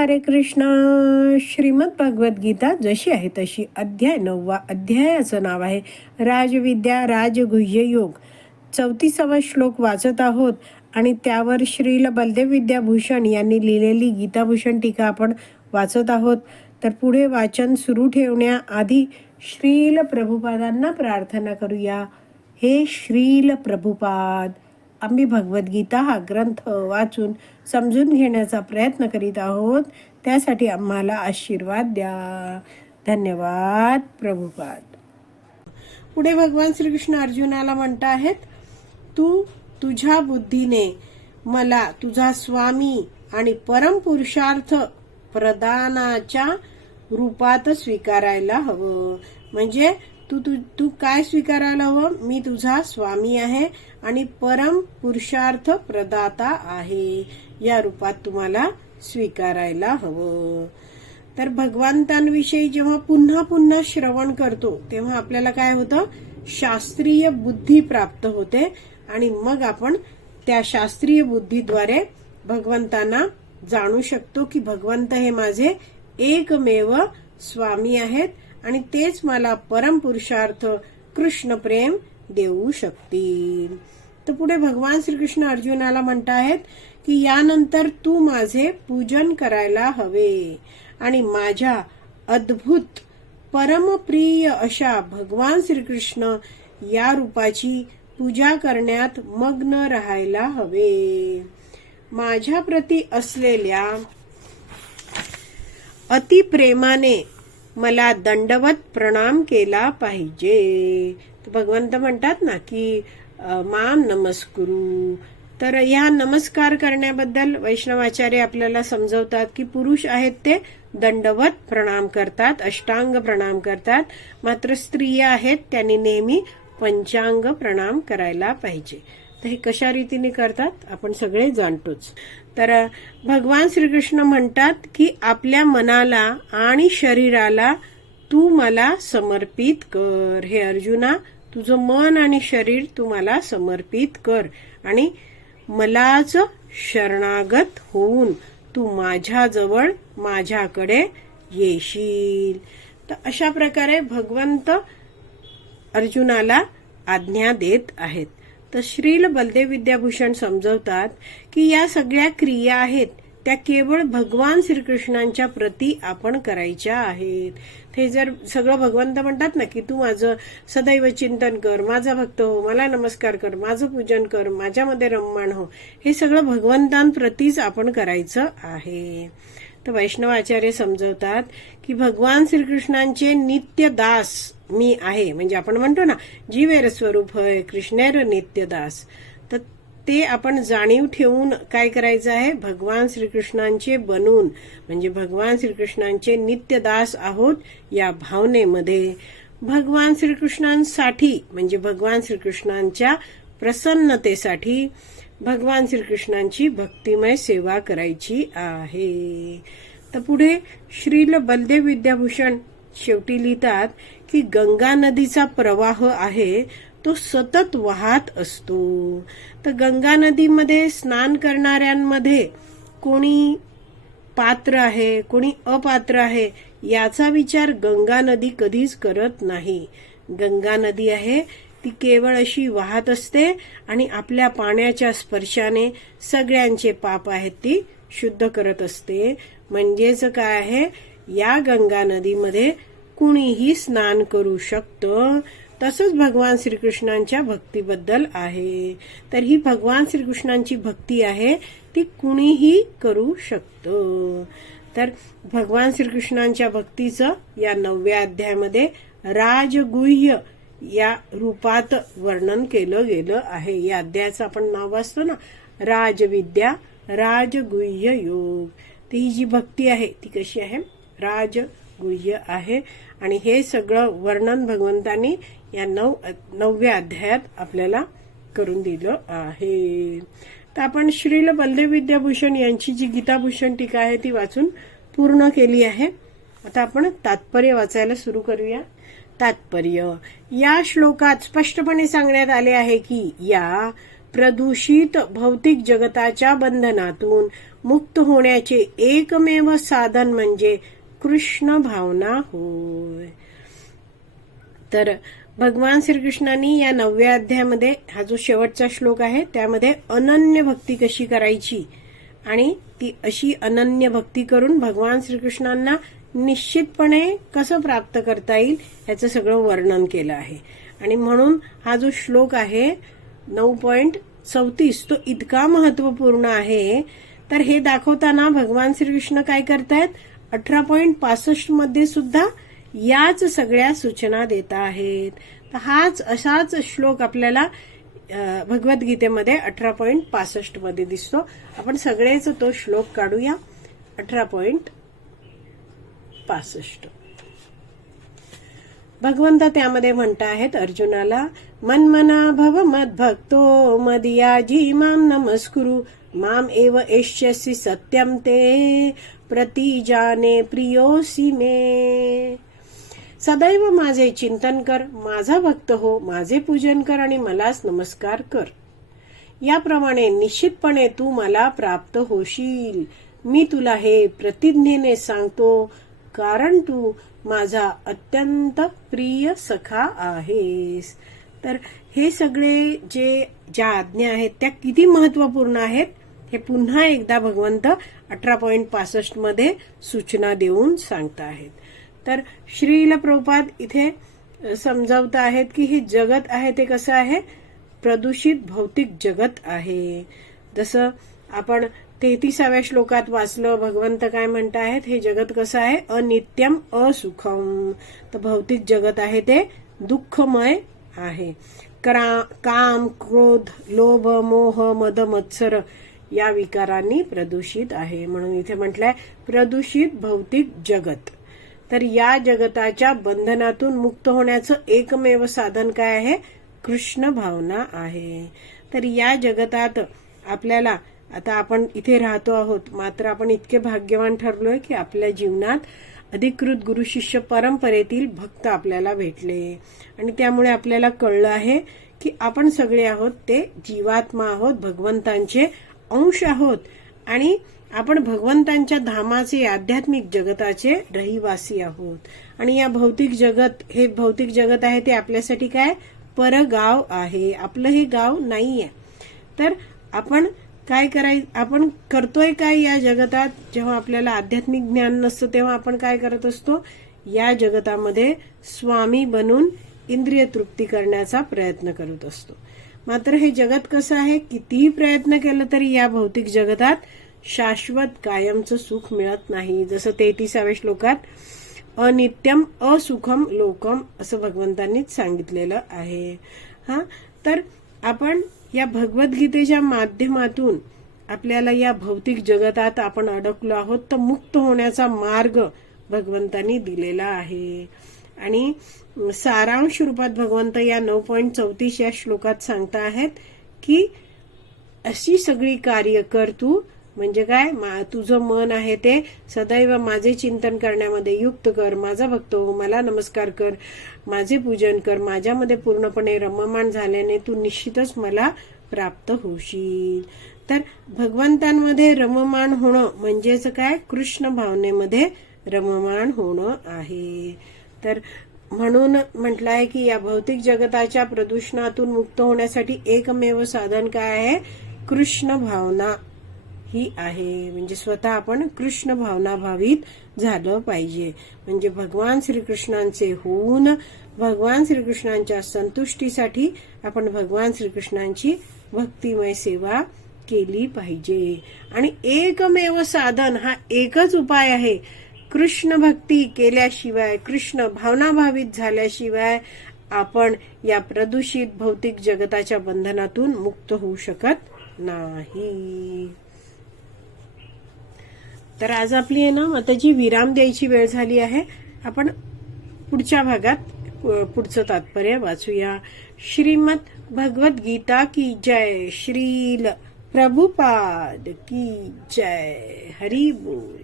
हरे कृष्ण. श्रीमद भगवद्गीता जशी आहे तशी अध्याय नववा अध्यायाचं नाव आहे राजविद्या राजगुह्य योग. चौतीसावा श्लोक वाचत आहोत आणि त्यावर श्रील बलदेव विद्याभूषण यांनी लिहिलेली गीताभूषण टीका आपण वाचत आहोत. तर पुढे वाचन सुरू ठेवण्याआधी श्रील प्रभुपादांना प्रार्थना करूया. हे श्रील प्रभुपाद. आम्ही भगवद्गीता हा ग्रंथ वाचून समजून घेण्याचा प्रयत्न करीत आहोत. त्यासाठी आम्हाला आशीर्वाद द्या. धन्यवाद प्रभुपाद. पुढे भगवान श्रीकृष्ण अर्जुनाला म्हणत आहेत तू तुझ्या बुद्धीने मला तुझा स्वामी आणि परमपुरुषार्थ प्रदानाच्या रूपात स्वीकारायला हवं. म्हणजे तू तू तू काय स्वीकारायला हवं? मी तुझा स्वामी आहे आणि परम पुरुषार्थ प्रदाता आहे. या रूपात तुम्हाला स्वीकारायला हवं. तर भगवंतांविषयी जेव्हा पुन्हा पुन्हा श्रवण करतो तेव्हा आपल्याला काय होतं? शास्त्रीय बुद्धी प्राप्त होते आणि मग आपण त्या शास्त्रीय बुद्धीद्वारे भगवंतांना जाणू शकतो की भगवंत हे माझे एकमेव स्वामी आहेत. आणि तेच मला परमपुरुषार्थ कृष्ण प्रेम देऊ शकतील. तर पुढे भगवान श्रीकृष्ण अर्जुनाला म्हणत आहेत की यानंतर तू माझे पूजन करायला हवे आणि माझ्या अद्भुत परमप्रिय अशा भगवान श्रीकृष्ण या रूपाची पूजा करण्यात मग्न राहायला हवे. माझ्या प्रती असलेल्या अतिप्रेमाने मला दंडवत प्रणाम केला पाहिजे. भगवंत म्हणतात ना की माम नमस्कुरू. तर या नमस्कार करण्याबद्दल वैष्णवाचार्य आपल्याला समजवतात की पुरुष आहेत ते दंडवत प्रणाम करतात अष्टांग प्रणाम करतात. मात्र स्त्रिया आहेत त्यांनी नेहमी पंचांग प्रणाम करायला पाहिजे. तर हे कशा रीतीने करतात? आपण सगळे जाणतोच. तर भगवान श्रीकृष्ण म्हणतात की आपल्या मनाला आणि शरीराला तू मला समर्पित कर. हे अर्जुना तुझं मन आणि शरीर तू मला समर्पित कर आणि मलाच शरणागत होऊन तू माझ्याजवळ माझ्याकडे येशील. तर अशा प्रकारे भगवंत अर्जुनाला आज्ञा देत आहेत. तर श्रील बलदेव विद्याभूषण समजवतात की या सगळ्या क्रिया आहेत त्या केवळ भगवान श्रीकृष्णांच्या प्रती आपण करायच्या आहेत. ते जर सगळं भगवंत म्हणतात ना की तू माझं सदैव चिंतन कर माझा भक्त हो मला नमस्कार कर माझं पूजन कर माझ्यामध्ये रममाण हो हे सगळं भगवंतांप्रतीच आपण करायचं आहे. तर वैष्णवाचार्य समजवतात की भगवान श्रीकृष्णांचे नित्य दास मी आहे. म्हणजे आपण म्हणतो ना जीवेर स्वरूप हय कृष्णेर नित्यदास तर ते आपण जाणीव ठेवून काय करायचं आहे? भगवान श्रीकृष्णांचे बनून म्हणजे भगवान श्रीकृष्णांचे नित्यदास आहोत या भावनेमध्ये. भगवान श्रीकृष्णांसाठी म्हणजे भगवान श्रीकृष्णांच्या प्रसन्नतेसाठी भगवान श्रीकृष्णांची भक्तिमय सेवा करायची आहे. तर पुढे श्रील बलदेव विद्याभूषण शेवटी लिहितात की गंगा नदीचा प्रवाह आहे तो सतत वाहत असतो. तर गंगा नदीमध्ये स्नान करणाऱ्यांमध्ये कोणी पात्र आहे कोणी अपात्र आहे याचा विचार गंगा नदी कधीच करत नाही. गंगा नदी आहे ती केवळ अशी वाहत असते आणि आपल्या पाण्याच्या स्पर्शाने सगळ्यांचे पाप आहेत ती शुद्ध करत असते. म्हणजेच काय आहे? या गंगा नदीमध्ये कुणीही स्नान करू शकतं. तसंच भगवान श्रीकृष्णांच्या भक्तीबद्दल आहे. तर ही भगवान श्रीकृष्णांची भक्ती आहे ती कुणीही करू शकतं. तर भगवान श्रीकृष्णांच्या भक्तीचं या नवव्या अध्यायामध्ये राजगुह्य या रूपात वर्णन केलं गेलं आहे. या अध्यायाचं आपण नाव वाचतो ना? राजविद्या राजगुह्य योग. ती ही जी भक्ती आहे ती कशी आहे? राजगुह्य आहे. आणि हे सगळं वर्णन भगवंतांनी या नऊ नवव्या अध्यायात आपल्याला करून दिलं आहे. तर आपण श्रील बलदेव विद्याभूषण यांची जी गीताभूषण टीका आहे ती वाचून पूर्ण केली आहे. आता आपण तात्पर्य वाचायला सुरू करूया. तात्पर्य. या श्लोकात स्पष्टपणे सांगण्यात आले आहे की या प्रदूषित भौतिक जगताच्या बंधनातून मुक्त होण्याचे एकमेव साधन म्हणजे कृष्ण भावना होय. तर भगवान श्रीकृष्णांनी या नवव्या अध्यायामध्ये हा जो शेवटचा श्लोक आहे त्यामध्ये अनन्य भक्ती कशी करायची? आणि ती अशी अनन्य भक्ती करून भगवान श्रीकृष्णांना निश्चितपणे कसं प्राप्त करता येईल याचं सगळं वर्णन केलं आहे. आणि म्हणून हा जो श्लोक आहे नऊ पॉइंट चौतीस तो इतका महत्त्वपूर्ण आहे. तर हे दाखवताना भगवान श्रीकृष्ण काय करतायत? अठरा पॉइंट पासष्टमध्ये सुद्धा याच सगळ्या सूचना देत आहेत. तर हाच असाच श्लोक आपल्याला भगवद्गीतेमध्ये अठरा पॉईंट पासष्टमध्ये दिसतो. आपण सगळेच तो श्लोक काढूया. अठरा पॉईंट पासष्ट. भगवंत त्यामध्ये म्हणत आहेत अर्जुनाला मनमना भव मद्भक्तो मदियाजी माम नमस्कुरु माम एव एष्यसि सत्यम ते प्रतिजाने प्रियोसी मे. सदैव माझे चिंतन कर माझा भक्त हो माझे पूजन कर आणि मलाच नमस्कार कर. याप्रमाणे निश्चितपणे तू मला प्राप्त होशील. मी तुला हे प्रतिज्ञेने सांगतो कारण तू माझा अत्यंत प्रिय सखा आहेस. तर हे सगळे जे ज्या आज्ञा आहेत त्या किती महत्त्वपूर्ण आहेत हे पुन्हा एकदा भगवंत अठरा पॉईंट पासष्टमध्ये सूचना देऊन सांगता आहेत तर श्रील प्रभुपाद इथे समजावत आहेत की हे जगत आहे ते कसं आहे? प्रदूषित भौतिक जगत आहे. जसं आपण तेहतीसाव्या श्लोकात वाचलं भगवंत काय म्हणत आहेत हे जगत कसं आहे? अनित्यम असुखम. तर भौतिक जगत आहे ते दुःखमय आहे. क्रा काम क्रोध लोभ मोह मद मत्सर या विकारांनी प्रदूषित आहे. म्हणून इथे म्हटलंय प्रदूषित भौतिक जगत. तर या जगताच्या बंधनातून मुक्त होण्याचं एकमेव साधन काय आहे? कृष्ण भावना आहे. तर या जगतात आपल्याला आता आपण इथे राहतो आहोत. मात्र आपण इतके भाग्यवान ठरलोय की आपल्या जीवनात अधिकृत गुरु शिष्य परंपरेतील भक्त आपल्याला भेटले. आणि त्यामुळे आपल्याला कळलं आहे की आपण सगळे आहोत ते जीवात्मा आहोत भगवंतांचे अंश आहोत. आणि आपण भगवंतांच्या धामाचे आध्यात्मिक जगताचे रहिवासी आहोत. आणि या भौतिक जगत हे भौतिक जगत आहे ते आपल्यासाठी काय? परगाव आहे. आपलं हे गाव नाही आहे तर आपण काय कराय आपण करतोय काय या जगतात? जेव्हा आपल्याला आध्यात्मिक ज्ञान नसतं तेव्हा आपण काय करत असतो? या जगतामध्ये स्वामी बनून इंद्रिय तृप्ती करण्याचा प्रयत्न करत असतो. मात्र हे जगत कसं आहे? कितीही प्रयत्न केलं तरी या भौतिक जगतात शाश्वत कायमचं सुख मिळत नाही. जसं तेहतीसाव्या श्लोकात अनित्यम असुखम लोकम असं भगवंतांनीच सांगितलेलं आहे. हा? तर आपण या भगवद्गीतेच्या माध्यमातून आपल्याला या भौतिक जगतात आपण अडकलो आहोत तर मुक्त होण्याचा मार्ग भगवंतांनी दिलेला आहे. आणि सारांश रूपात भगवंत या नऊ पॉईंट चौतीस या श्लोकात सांगता आहेत की अशी सगळी कार्य कर तू म्हणजे काय? मा- तुझं मन आहे ते सदैव माझे चिंतन करण्यामध्ये युक्त कर माझा भक्त हो मला नमस्कार कर माझे पूजन कर माझ्यामध्ये पूर्णपणे रममाण झाल्याने तू निश्चितच मला प्राप्त होशील. तर भगवंतांमध्ये रममाण होणं म्हणजेच काय? कृष्ण भावनेमध्ये रममाण होणं आहे. तर म्हणून म्हटलं आहे की या भौतिक जगताच्या प्रदूषणातून मुक्त होण्यासाठी एकमेव साधन काय आहे? कृष्ण भावना. ही आहे. म्हणजे स्वतः आपण कृष्ण भावना भावित झालं पाहिजे. म्हणजे भगवान श्रीकृष्णांचे होऊन भगवान श्रीकृष्णांच्या संतुष्टीसाठी आपण भगवान श्रीकृष्णांची भक्तिमय सेवा केली पाहिजे. आणि एकमेव साधन हा एकच उपाय आहे. कृष्ण भक्ती केल्याशिवाय कृष्ण भावनाभावित झाल्याशिवाय आपण या प्रदूषित भौतिक जगताच्या बंधनातून मुक्त होऊ शकत नाही. तर आज आपली आहे ना आता जी विराम द्यायची वेळ झाली आहे. आपण पुढच्या भागात पुढचं तात्पर्य वाचूया. श्रीमद भगवत गीता की जय? श्रील प्रभुपाद की जय? हरी बोल.